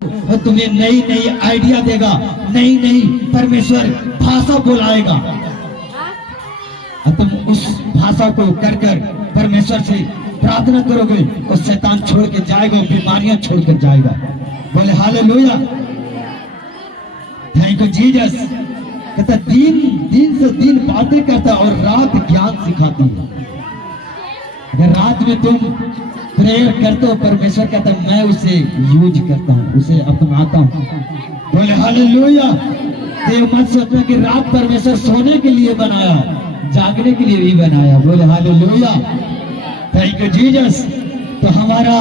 वो तुम्हें नई नई आइडिया देगा, नई नई परमेश्वर भाषा बुलाएगा और तुम उस भाषा को कर कर परमेश्वर से प्रार्थना करोगे और शैतान छोड़ के जाएगा, बीमारियां छोड़ कर जाएगा। बोले हालेलुया, थैंक यू जीसस। कहता दिन दिन से दिन बातें करता और रात ज्ञान सिखाती है। अगर रात में तुम प्रेयर करते हो, परमेश्वर कहता है मैं उसे यूज करता हूँ, उसे अपनाता हूँ। बोले हालेलुया। देव मत सोचना कि रात परमेश्वर सोने के लिए बनाया, जागने के लिए भी बनाया। बोले हालेलुया, थैंक यू जीसस। तो हमारा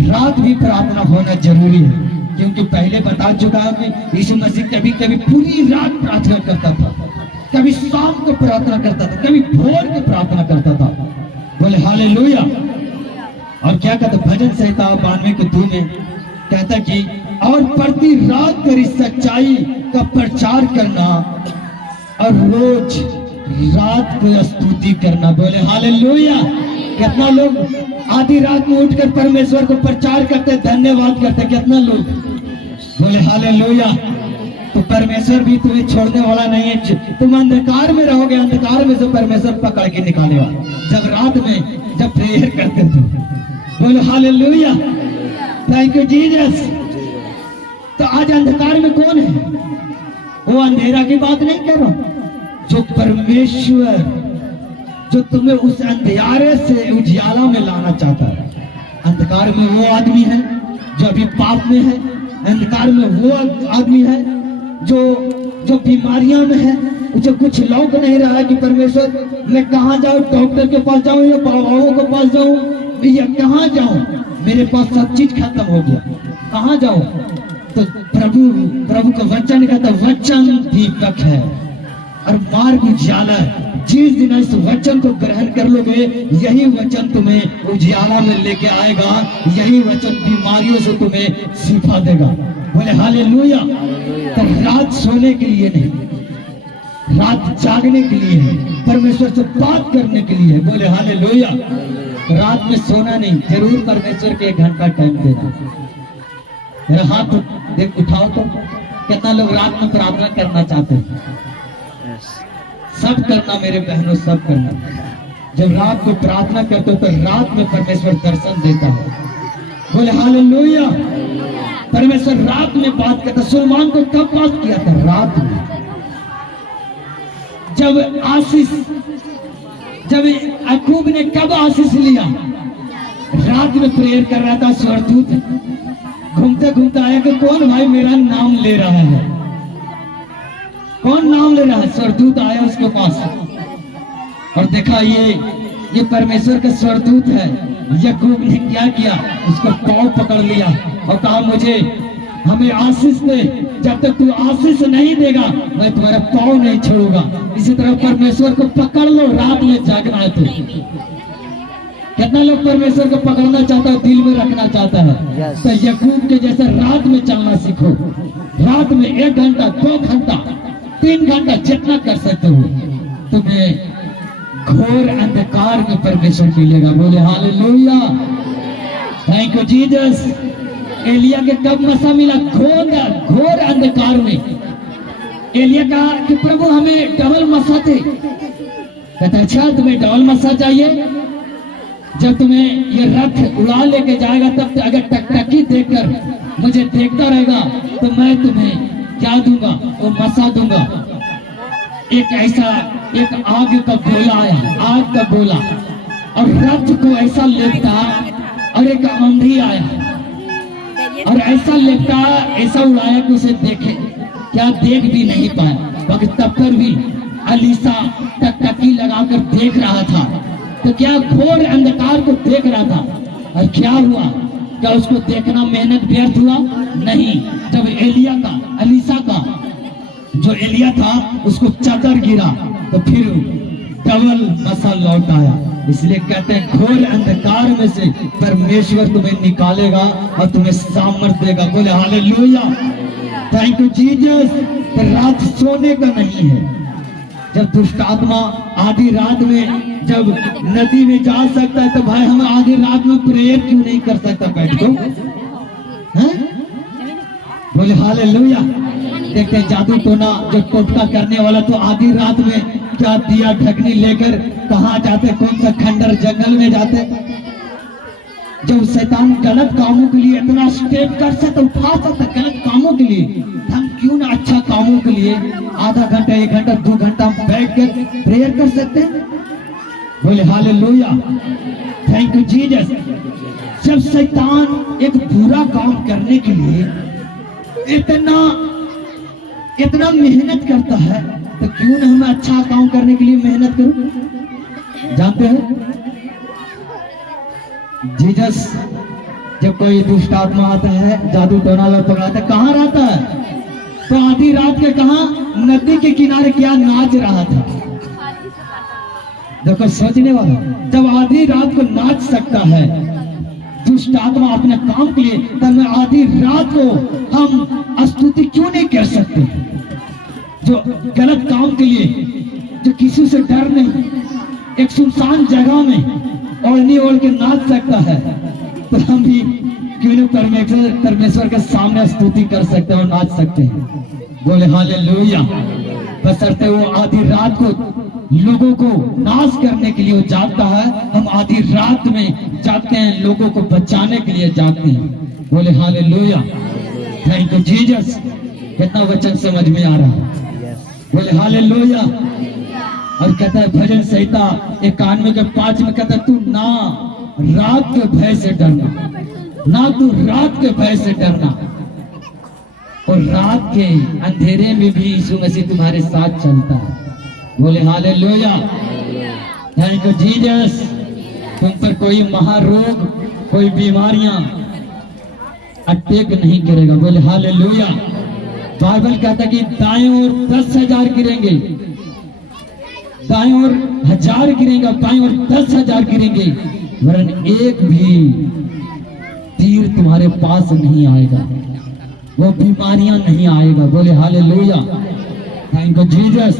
रात भी प्रार्थना होना जरूरी है, क्योंकि पहले बता चुका है कि यीशु मसीह कभी कभी पूरी रात प्रार्थना करता था, कभी शाम को प्रार्थना करता था, कभी भोर को प्रार्थना करता था। बोले हालेलुया। और क्या कहता भजन संहिता 92:2 में कहता कि और प्रति रात तेरी सच्चाई का प्रचार करना और रोज रात को स्तुति करना। बोले हालेलुया। कितना लोग आधी रात में उठकर परमेश्वर को प्रचार करते, धन्यवाद करते, कितना लोग। बोले हालेलुया। तो परमेश्वर भी तुम्हें छोड़ने वाला नहीं है। तुम अंधकार में रहोगे, अंधकार में से परमेश्वर पकड़ के निकालेगा। जब रात में जब प्रेयर करते थे। बोले हालेलुया, थैंक यू जीसस। तो आज अंधकार में कौन है? वो अंधेरा की बात नहीं कर रहा, जो परमेश्वर जो तुम्हें उस अंधेरे से उजियाला में लाना चाहता है। अंधकार में वो आदमी है जो अभी पाप में है, अंधकार में वो आदमी है जो बीमारियां में है, मुझे कुछ लौक नहीं रहा है कि परमेश्वर मैं कहाँ जाऊं, डॉक्टर के पास जाऊं या बाबाओं के पास जाऊं या कहाँ जाऊं, मेरे पास सब चीज खत्म हो गया, कहाँ जाऊं। तो प्रभु का वचन कहता, वचन दीपक है और मार्ग उजियाला है। जिस दिन इस वचन को ग्रहण कर लोगे, यही वचन तुम्हें उजियाला में लेके आएगा, यही वचन बीमारियों से तुम्हें शिफा देगा। बोले हालेलुया। तो रात सोने के लिए नहीं, रात जागने के लिए है, परमेश्वर से बात करने के लिए है। बोले हालेलुया। रात में सोना नहीं, जरूर परमेश्वर के 1 घंटा टाइम देना। मेरा हाथ देख उठाओ तो कितना लोग रात में प्रार्थना करना चाहते हैं। सब करना मेरे बहनों, सब करना। जब रात को प्रार्थना करते हो तो रात में परमेश्वर दर्शन देता है। बोले हालेलुया। परमेश्वर रात में बात करता। सुलेमान को कब बात किया था? रात में। जब याकूब ने कब आशीष लिया? रात में प्रेयर कर रहा था। स्वर्गदूत घूमते घूमते आया कि कौन भाई मेरा नाम ले रहा है, कौन नाम ले रहा है? स्वर्गदूत आया उसके पास और देखा ये परमेश्वर का स्वर्गदूत है। याकूब ने क्या किया? उसको पांव पकड़ लिया और कहा मुझे हमें आशीष दे, जब तक तू आशीष नहीं देगा मैं तुम्हारा पांव नहीं छोड़ूंगा। इसी तरह परमेश्वर को पकड़ लो, रात में जागना है। तो कितना लोग परमेश्वर को पकड़ना चाहता है, दिल में रखना चाहता है। तो याकूब के जैसा रात में चलना सीखो। रात में 1 घंटा, 2 घंटा, 3 घंटा जितना कर सकते हो, तुम्हें घोर अंधकार में परमेश्वर मिलेगा। बोले हालेलुया, थैंक यू जीसस। एलिया के कब मसा मिला? घोर अंधकार में। एलिया कहा कि प्रभु हमें डबल मसा थे। कहता अच्छा तुम्हें डबल मसा चाहिए? जब तुम्हें ये रथ उड़ा लेके जाएगा तब अगर टकटकी देखकर मुझे देखता रहेगा तो मैं तुम्हें क्या दूंगा? वो मसा दूंगा। एक आग का गोला आया, आग का गोला, और रथ को ऐसा लेपटा, और एक आंधी आया और ऐसा लेपटा, ऐसा उड़ाया कि उसे देखे क्या देख भी नहीं पाया। मगर तब पर भी अलीसा टकटकी लगाकर देख रहा था। तो क्या घोर अंधकार को देख रहा था। और क्या हुआ? क्या उसको देखना मेहनत व्यर्थ हुआ? नहीं। जब अलीसा का जो एलिया था उसको चादर गिरा तो फिर डबल मसा लौट आया। इसलिए कहते हैं घोर अंधकार में से परमेश्वर तुम्हें निकालेगा और तुम्हें सामर्थ देगा। बोले हालेलुया, थैंक यू जीसस। तो रात सोने का नहीं है। जब दुष्ट आत्मा आधी रात में जब नदी में जा सकता है तो भाई हम आधी रात में प्रेयर क्यों नहीं कर सकता? बैठ दो, बोले हालेलुया। देखते हैं जादू टोना जो टोटका करने वाला तो आधी रात में क्या दिया ढकनी लेकर कहाँ जाते, कौन सा खंडर जंगल में जाते। जब शैतान गलत कामों के लिए इतना स्टेप कर सकता, उठा सकता गलत कामों के लिए, हम क्यों ना अच्छा कामों के लिए आधा घंटा 1 घंटा 2 घंटा बैठ कर प्रेयर कर सकते हैं। बोले हालेलुया, थैंक यू जीसस। जब शैतान एक बुरा काम करने के लिए इतना मेहनत करता है, तो क्यों ना हमें अच्छा काम करने के लिए मेहनत करूं। जानते हैं जीसस जब कोई दुष्ट आत्मा आता है, जादू टोना पकड़ाता है, कहाँ रहता है? तो आधी रात के कहा नदी के किनारे क्या नाच रहा था। देखो सोचने वाला, जब आधी रात को नाच सकता है दुष्ट आत्मा अपने काम के लिए, तब आधी रात को हम स्तुति क्यों नहीं कर सकते? जो गलत काम के लिए, जो किसी से डर नहीं, एक सुनसान जगह में ओढ़नी ओढ़ के नाच सकता है, तो हम भी क्यों नहीं परमेश्वर के सामने स्तुति कर सकते हैं और नाच सकते हैं। बोले हालेलुया। बशर्ते वो आधी रात को लोगों को नाश करने के लिए वो जागता है, हम आधी रात में जागते हैं लोगों को बचाने के लिए जागते हैं। बोले हालेलुया, थैंक यू जीसस। कितना वचन समझ में आ रहा है? बोले हालेलुया। और कहता है भजन संहिता 91 के 5 में कहता है, तू ना रात के भय से डरना, ना तू रात के भय से डरना, और रात के अंधेरे में भी यीशु मसीह तुम्हारे साथ चलता है। बोले हालेलुया, थैंक यू जीसस। तुम पर कोई महारोग, कोई बीमारियां अटैक नहीं करेगा। बोले हालेलुया। बाइबल कहता है कि दाएं ओर 10,000 गिरेंगे, दाएं ओर 1000 गिरेंगे, बाएं ओर 10,000 गिरेंगे, वरन एक भी तीर तुम्हारे पास नहीं आएगा, वो बीमारियां नहीं आएगा। बोले हालेलुया, थैंक यू जीसस।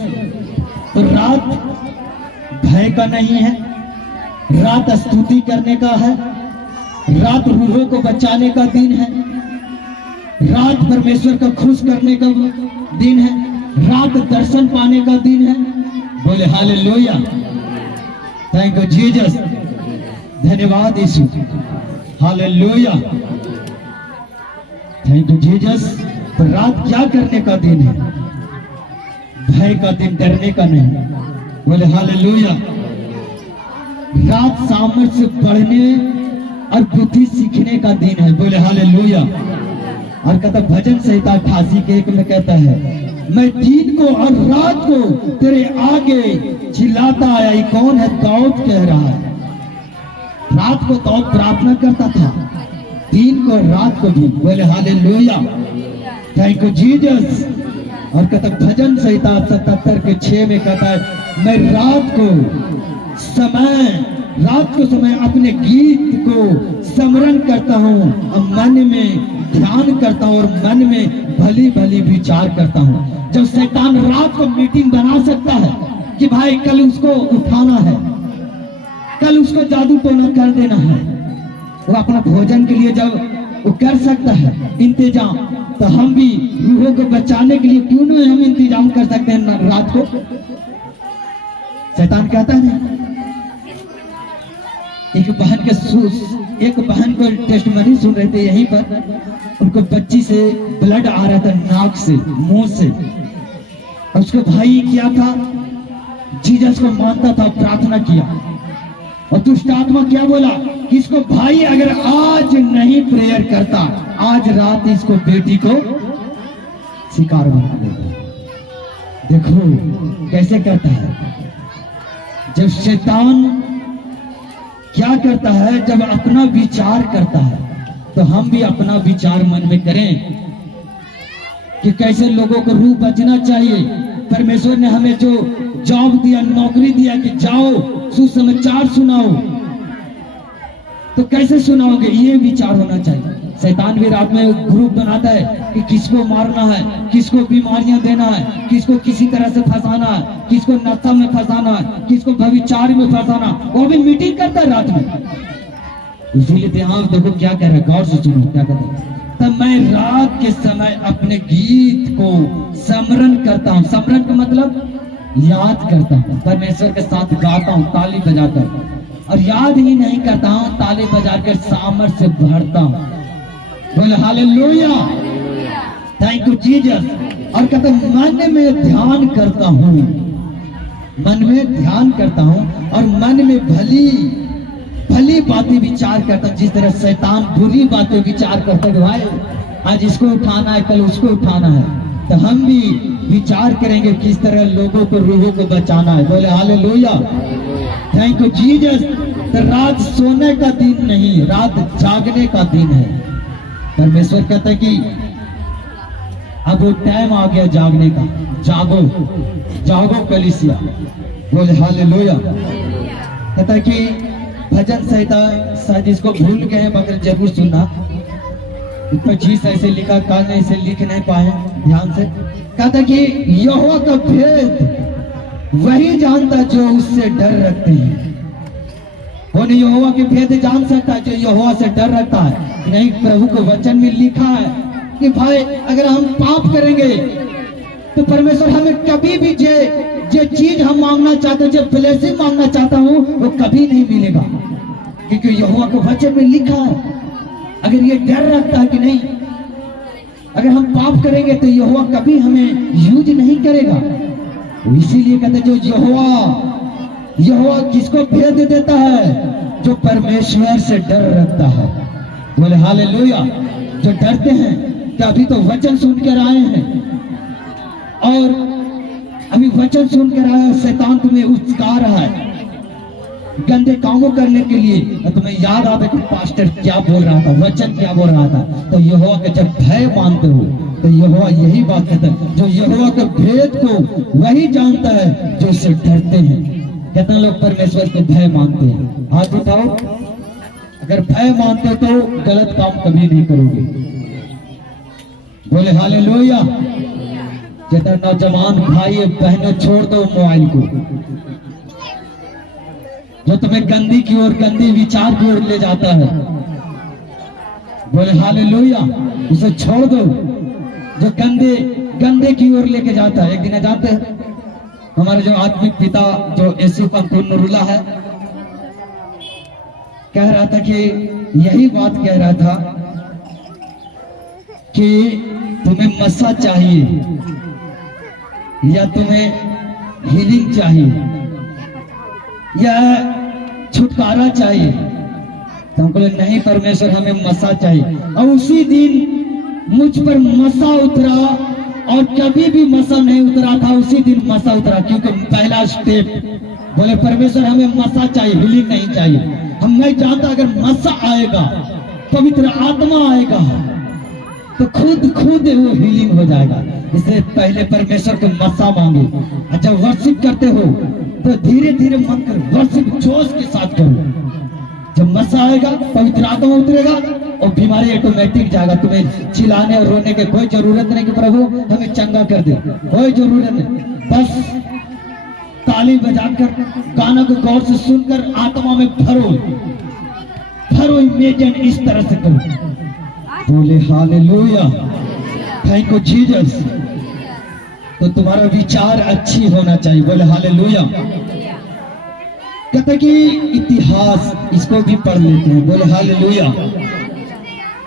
तो रात भय का नहीं है, रात स्तुति करने का है, रात रूहों को बचाने का दिन है, रात परमेश्वर का खुश करने का दिन है, रात दर्शन पाने का दिन है। बोले हालेलुया, थैंक यू जीसस। धन्यवाद यीशु, हालेलुया, थैंक यू जीसस। तो रात क्या करने का दिन है? भय का दिन, डरने का नहीं। बोले हालेलुया। रात सामर्थ्य बढ़ने और बुद्धि सीखने का दिन है। बोले हालेलुया। और कहता भजन संहिता 88 के 1 में कहता है, मैं दिन को और रात को तेरे आगे चिल्लाता आया। ये कौन है? दाऊद कह रहा है। रात को दाऊद प्रार्थना करता था, दिन को रात को भी। बोले हालेलुया, थैंक यू जीसस। और कहता भजन संहिता 77 के 6 में कहता है, मैं रात को समय अपने गीत को स्मरण करता हूँ और मन में ध्यान करता हूँ और मन में भली भली विचार करता हूँ। जब शैतान रात को मीटिंग बना सकता है कि भाई कल उसको उठाना है, कल उसको जादू टोना कर देना है, वो अपना भोजन के लिए जब वो कर सकता है इंतजाम, तो हम भी रूहों को बचाने के लिए क्यों नहीं हम इंतजाम कर सकते हैं रात को? शैतान कहता है ना, एक बहन को टेस्टमनी सुन रहे थे यहीं पर, उनको बच्ची से ब्लड आ रहा था नाक से, मुंह से, और उसको भाई क्या था, जीसस को मानता था, प्रार्थना किया, और दुष्ट आत्मा क्या बोला कि इसको भाई अगर आज नहीं प्रेयर करता, आज रात इसको बेटी को शिकार बना देगा। देखो कैसे करता है। जब शैतान क्या करता है, जब अपना विचार करता है, तो हम भी अपना विचार मन में करें कि कैसे लोगों को रूह बचना चाहिए। परमेश्वर ने हमें जो जॉब दिया, नौकरी दिया कि जाओ सुसमाचार सुनाओ, तो कैसे सुनाओगे? ये विचार होना चाहिए। शैतान भी रात में ग्रुप बनाता है कि किसको मारना है, किसको बीमारियां देना है, किसको किसी तरह से फंसाना है, किसको नशा में फंसाना है, किसको व्यभिचार में फंसाना, वो भी मीटिंग करता है रात में। इसीलिए ध्यान देखो क्या कह रहा है, गौर से सुनो क्या कहता है। तब मैं रात के समय अपने गीत को स्मरण करता हूँ। स्मरण का मतलब याद करता हूँ, परमेश्वर के साथ गाता हूँ ताली बजाकर, और याद ही नहीं करता हूँ, ताली बजाकर सामर्थ से भरता हूँ। बोले हालेलुया, थैंक यू जीसस। और कहते मन में ध्यान करता हूँ, मन में ध्यान करता हूँ और मन में भली भली बातें विचार करता हूँ। जिस तरह शैतान बुरी बातें विचार करता है, भाई आज इसको उठाना है, कल उसको उठाना है, तो हम भी विचार करेंगे किस तरह लोगों को, रूहों को बचाना है। बोले हालेलुया, थैंक यू जीसस। तो रात सोने का दिन नहीं, रात जागने का दिन है। परमेश्वर कहता है कि अब वो टाइम आ गया जागने का। जागो जागो कलीसिया। बोले हालेलुया। कहता है कि भजन संहिता, शायद इसको भूल गए हैं मगर जरूर सुनना, 25 ऐसे लिखा, काल इसे लिख नहीं पाए ध्यान से। कहता कि यहोवा का भेद वही जानता जो उससे डर रखते हैं। कौन यहोवा के भेद जान सकता है? जो यहोवा से डर रखता है। नहीं, प्रभु के वचन में लिखा है कि भाई अगर हम पाप करेंगे तो परमेश्वर हमें कभी भी जो चीज हम मांगना चाहते हैं, जो ब्लेसिंग मांगना चाहता हूँ, वो कभी नहीं मिलेगा, क्योंकि यहोवा के वचन में लिखा है। अगर ये डर रखता है कि नहीं, अगर हम पाप करेंगे तो यहोवा कभी हमें यूज नहीं करेगा। तो इसीलिए कहते जो यहोवा किसको भेद देता है? जो परमेश्वर से डर रखता है। बोले हालेलुया। जो डरते हैं कि अभी तो वचन सुनकर आए हैं, और अभी वचन सुनकर आए, शैतान तुम्हें उचका रहा है गंदे कामों करने के लिए, और तुम्हें याद आता कि पास्टर क्या बोल रहा था, वचन क्या बोल रहा था। तो यहोवा का जब भय मानते हो तो यहोवा यही बात कहता है, जो यहोवा के भेद को वही जानता है जो उससे डरते हैं। कितने लोग परमेश्वर के भय मानते हैं? हाथ उठाओ। अगर भय मानते हो तो गलत काम कभी नहीं करोगे। बोले हालेलुया। कहता नौजवान भाई बहनों, छोड़ दो मोबाइल को, जो तुम्हें गंदी की ओर, गंदी विचार की ओर ले जाता है। बोले हालेलुया। उसे छोड़ दो, जो गंदे की ओर लेके जाता है। एक दिन जाते हैं, हमारे जो आत्मिक पिता जो यूसुफ नूरुल्लाह है, कह रहा था कि यही बात कह रहा था कि तुम्हें मसा चाहिए या तुम्हें हीलिंग चाहिए या छुटकारा चाहिए? तो हम बोले नहीं परमेश्वर, हमें मसा चाहिए। और उसी दिन मुझ पर मसा उतरा, और कभी भी मसा नहीं उतरा था, उसी दिन मसा उतरा, क्योंकि पहला स्टेप। बोले परमेश्वर हमें मसा चाहिए, हीलिंग नहीं चाहिए। हम नहीं जानता, अगर मसा आएगा, पवित्र आत्मा आएगा, तो खुद वो हीलिंग हो जाएगा। इसलिए पहले परमेश्वर को मसा मांगे। जब वर्शिप करते हो तो धीरे धीरे मन कर वर्शिप जोश के साथ करो। जब मसा आएगा, पवित्र आत्मा उतरेगा और बीमारी ऑटोमेटिक जाएगा। तुम्हें चिल्लाने और रोने की कोई जरूरत नहीं कि प्रभु हमें चंगा कर दे, कोई जरूरत नहीं। बस ताली बजाकर, गाना को गौर से सुनकर आत्मा में भरो, इमेजिन इस तरह से करो। बोले हालेलुया, थैंक यू जीसस। तो तुम्हारा विचार अच्छी होना चाहिए। बोले हालेलुया। कहते कि इतिहास, इसको भी पढ़ लेते हैं। बोले हालेलुया।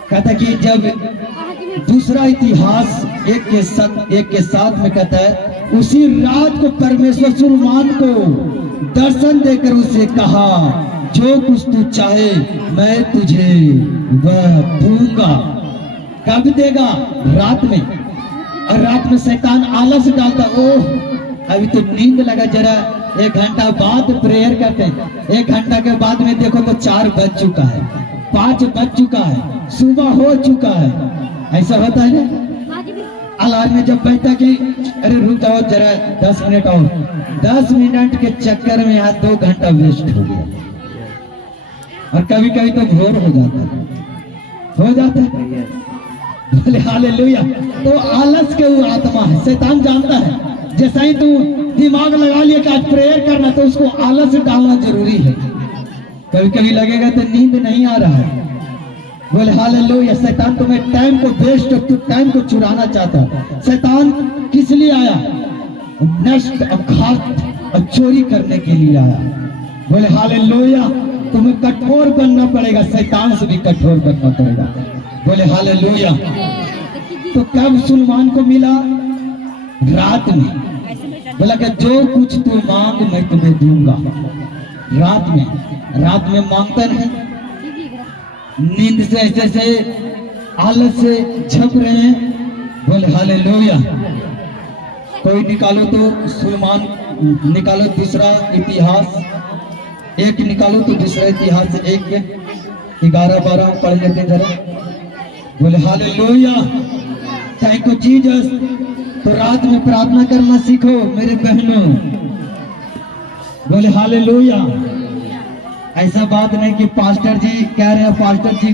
कहता कि जब दूसरा इतिहास एक के साथ में कहता है, उसी रात को परमेश्वर सुलेमान को दर्शन देकर उसे कहा, जो कुछ तू चाहे मैं तुझे वह दूंगा। कब देगा? रात में। और रात में शैतान आलस डालता, ओह अभी तो नींद लगा, जरा 1 घंटा बाद प्रेयर करते हैं। 1 घंटा के बाद में देखो तो 4 बज चुका है, 5 बज चुका है, सुबह हो चुका है। ऐसा होता है ना। अलार्म में जब बजता कि अरे रुक जाओ जरा 10 मिनट और, 10 मिनट के चक्कर में यहाँ 2 घंटा वेस्ट हो गया। और कभी कभी तो भोर हो जाता है। बोले हालेलुया। तो आलस के वो आत्मा है, शैतान जानता है। जैसा ही तू दिमाग लगा लिया कि आज प्रेयर करना, तो उसको आलस डालना जरूरी है। कभी कभी लगेगा तो नींद नहीं आ रहा है, बोले हालेलुया। शैतान तुम्हें टाइम को वेस्ट, टाइम को चुराना चाहता। शैतान किस लिए आया? नष्ट और घात और चोरी करने के लिए आया। बोले हालेलुया। तुम्हें कठोर बनना पड़ेगा, शैतान से भी कठोर बनना पड़ेगा। बोले हालेलुया। तो कब सुलेमान को मिला? रात में। बोला कि जो कुछ तू मांग मैं तुम्हें दूंगा। रात में मांगते नहीं, नींद से ऐसे आलस से झप रहे हैं। बोले हालेलुया। कोई निकालो तो सुलेमान, निकालो दूसरा इतिहास, एक निकालो तो दूसरा इतिहास, एक 11-12 पढ़ लेते हैं जरा। बोले हालेलुया। Thank you Jesus. तो रात में प्रार्थना करना सीखो मेरे बहनों। बोले हालेलुया। ऐसा बात नहीं कि पास्टर जी कह रहे हैं, पास्टर जी